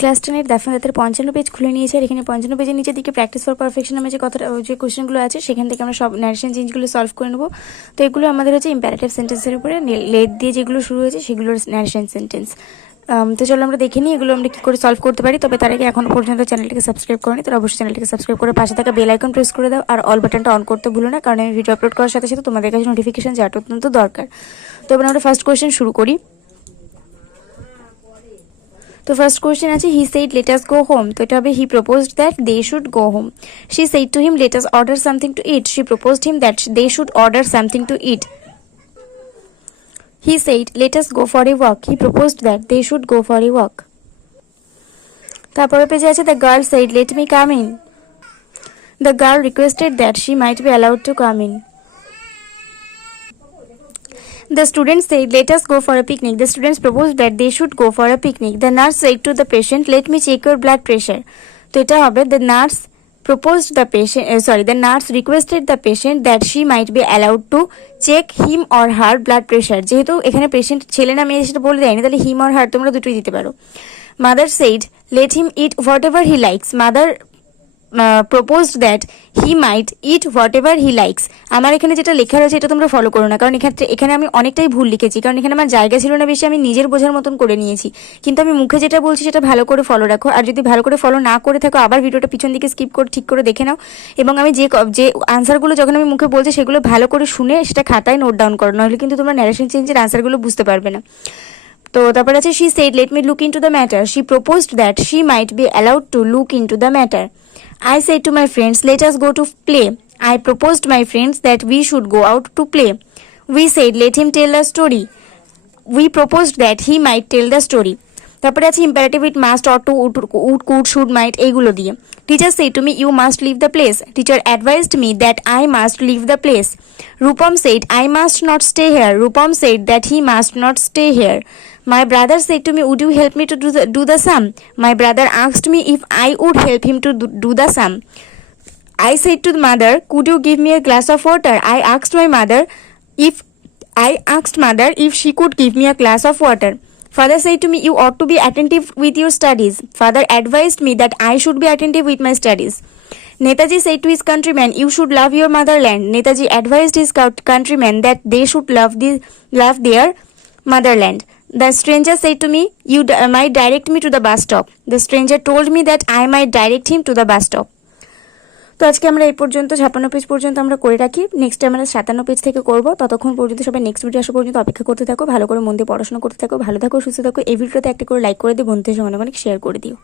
Class 10-এর Duff and দাঁতের 55 page খুলে নিয়েছে। আর এখানে 55 পেজের নিচের দিকে প্র্যাকটিস ফর পারফেকশন নামে যে কথাটা যে কোশ্চেনগুলো আছে সেখান থেকে আমরা সব ন্যারেশন চেঞ্জগুলো সলভ করে নেবো। তো এগুলো আমাদের হচ্ছে ইম্পারেটিভ সেন্টেন্সের উপরে লেট দিয়ে যেগুলো শুরু হয়েছে সেগুলোর ন্যারেশন সেন্টেন্স। তো চলো আমরা দেখে নিই এগুলো আমরা কী করে সলভ করতে পারি। তবে তার আগে এখনো পর্যন্ত চ্যানেলটিকে সাবস্ক্রাইব করনি, তাহলে অবশ্যই চ্যানেলটিকে সাবস্ক্রাইব করে পাশে থাকা বেল আইকন প্রেস করে দাও। আর অল বাটনটা অন করতে ভুলো না, কারণ আমি ভিডিও আপলোড করার সাথে সাথে তোমাদের কাছে নোটিফিকেশন যাওয়াটা অত্যন্ত দরকার। তো এবার আমরা ফার্স্ট কোশ্চেন শুরু করি। তো ফার্স্ট কোশ্চেন আছে he said let us go home. তো এটা হবে he proposed that they should go home. She said to him let us order something to eat. She proposed him that they should order something to eat. He said, let us go for a walk. He proposed that they should go for a walk. তারপরে পেজে আছে the girl said, let me come in. The girl requested that she might be allowed to come in. The students said, let us go for a picnic. The students proposed that they should go for a picnic. The nurse said to the patient, let me check your blood pressure. তো এটা হবে the nurse proposed the patient the nurse requested the patient that she might be allowed to check him or her blood pressure. যেহেতু এখানে patient ছেলে না মেয়ে সেটা বলে দেয়নি, তাহলে হিম অর হার তোমরা দুটোই দিতে পারো। Mother said let him eat whatever he likes. Mother proposed that he might eat whatever he likes. আমার এখানে যেটা লেখা রয়েছে এটা তোমরা ফলো করো না, কারণ এখানে আমি অনেকটাই ভুল লিখেছি, কারণ এখানে আমার জায়গা ছিল না বেশি, আমি নিজের বোঝার মতন করে নিয়েছি। কিন্তু আমি মুখে যেটা বলছি সেটা ভালো করে ফলো রাখো, আর যদি ভালো করে ফলো না করে থাকো আবার ভিডিওটা পিছন দিকে স্কিপ করে ঠিক করে দেখে নাও, এবং আমি যে আনসারগুলো যখন আমি মুখে বলছি সেগুলো ভালো করে শুনে সেটা খাতায় নোট ডাউন করো, নাহলে কিন্তু তোমরা ন্যারেশন চেঞ্জের আনসারগুলো বুঝতে পারবে না। তো তারপর আছে she said let me look into the matter. She proposed that she might be allowed to look into the matter. I said to my friends, let us go to play. I proposed my friends that we should go out to play. We said, let him tell a story. We proposed that he might tell the story. তারপরে আছে imperative with must, ought to, would, could, should, might এইগুলো দিয়ে। Teacher said to me, you must leave the place. Teacher advised me that I must leave the place. Rupam said, I must not stay here. Rupam said that he must not stay here. My brother said to me, would you help me to do the sum? My brother asked me if I would help him to do the sum. I said to the mother, could you give me a glass of water? I asked mother if she could give me a glass of water. Father said to me, you ought to be attentive with your studies. Father advised me that I should be attentive with my studies. Netaji said to his countrymen, you should love your motherland. Netaji advised his countrymen that they should love their motherland. The stranger said to me, you might direct me to the bus stop. The stranger told me that I might direct him to the bus stop. তো আজকে আমরা এই পর্যন্ত 56 page পর্যন্ত আমরা করে রাখি, next আমরা 57 পেজ থেকে করব। ততক্ষণ পর্যন্ত সবাই নেক্সট ভিডিও আসা পর্যন্ত অপেক্ষা করতে থাকো, ভালো করে মন দিয়ে পড়াশোনা করতে থাকো, ভালো থাকো, সুস্থ থাকো। এই ভিডিওতে একটা করে লাইক করে দিও, বন্ধুদের সঙ্গে অনেক শেয়ার করে দিও।